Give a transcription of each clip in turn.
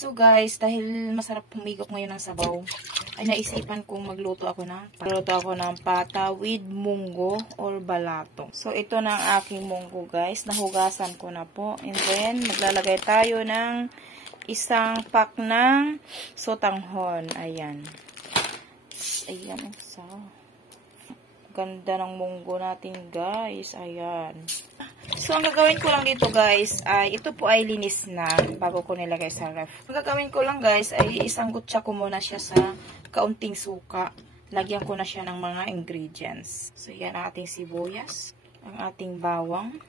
So guys, dahil masarap humigop ngayon ng sabaw, ay naisipan kong magluto ako ng pata with munggo or balato. So ito na ang aking munggo guys. Nahugasan ko na po. And then, maglalagay tayo ng isang pack ng sotanghon. Ayan. Ayan. So, ganda ng munggo natin guys. Ayan. So, ang gagawin ko lang dito guys, ay ito po ay linis na bago ko nilagay sa ref. Ang gagawin ko lang guys, ay isang gutsa ko muna siya sa kaunting suka. Lagyan ko na siya ng mga ingredients. So, yan ang ating sibuyas, ang ating bawang.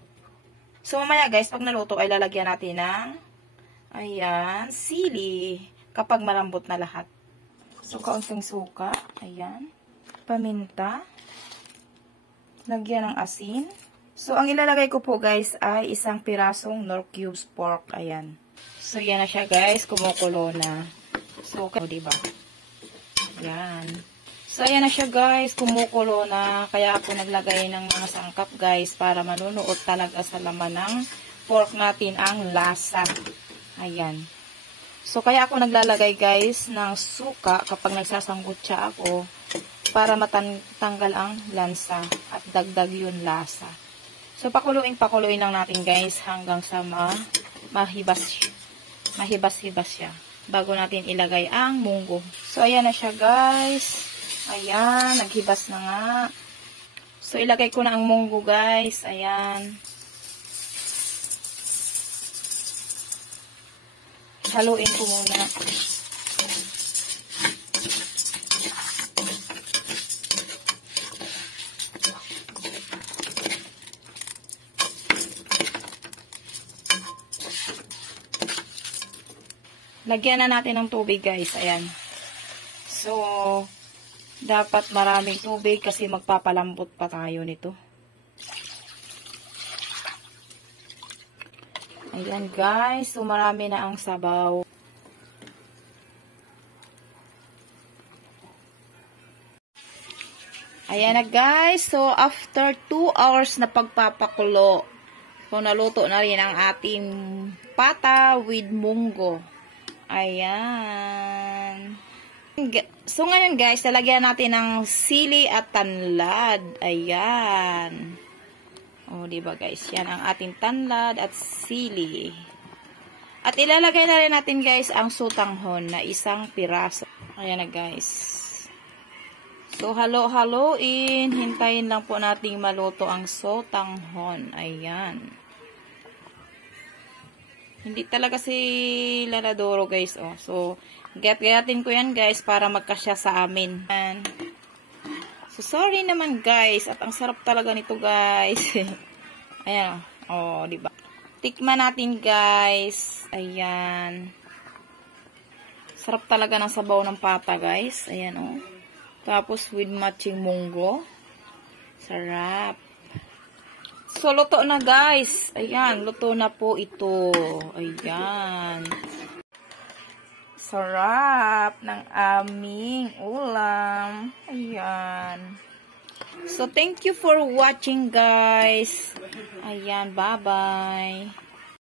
So, mamaya guys, pag naluto ay lalagyan natin ng, ayan, sili. Kapag malambot na lahat. So, kaunting suka, ayan, paminta, lagyan ng asin. So, ang ilalagay ko po guys ay isang pirasong Knorr cubes pork. Ayan. So, yan na siya guys. Kumukulo na. So, diba? Ayan. So, ayan na siya guys. Kumukulo na. Kaya ako naglagay ng mga sangkap guys para manunuot talaga sa laman ng pork natin ang lasa. Ayan. So, kaya ako naglalagay guys ng suka kapag nagsasanggutsa ako para matanggal ang lansa at dagdag yun lasa. So, pakuluin lang natin guys hanggang sa mahibas-hibas siya bago natin ilagay ang munggo. So, ayan na siya guys. Ayan, naghibas na nga. So, ilagay ko na ang munggo guys. Ayan. Haluin ko muna. Lagyan na natin ng tubig guys. Ayan. So, dapat maraming tubig kasi magpapalambot pa tayo nito. Ayan guys. So, marami na ang sabaw. Ayan na guys. So, after 2 hours na pagpapakulo, so, naluto na rin ang ating pata with munggo. Ayan. So, ngayon guys, lalagyan natin ng sili at tanlad. Ayan. O, diba guys? Yan ang ating tanlad at sili. At ilalagay na rin natin guys ang sotanghon na isang piraso. Ayan na guys. So, halo-haloin. Hintayin lang po nating maluto ang sotanghon. Ayan. Hindi talaga si Laladoro guys. Oh. So, gayatin ko yan guys para magkasya sa amin. Ayan. So, sorry naman guys. At ang sarap talaga nito guys. Ayan. Oh, diba? Tikman natin guys. Ayan. Sarap talaga ng sabaw ng pata guys. Ayan oh. Tapos with matching munggo. Sarap. So, luto na guys. Ayan, luto na po ito. Ayan. Sarap ng aming ulam. Ayan. So, thank you for watching guys. Ayan, bye-bye.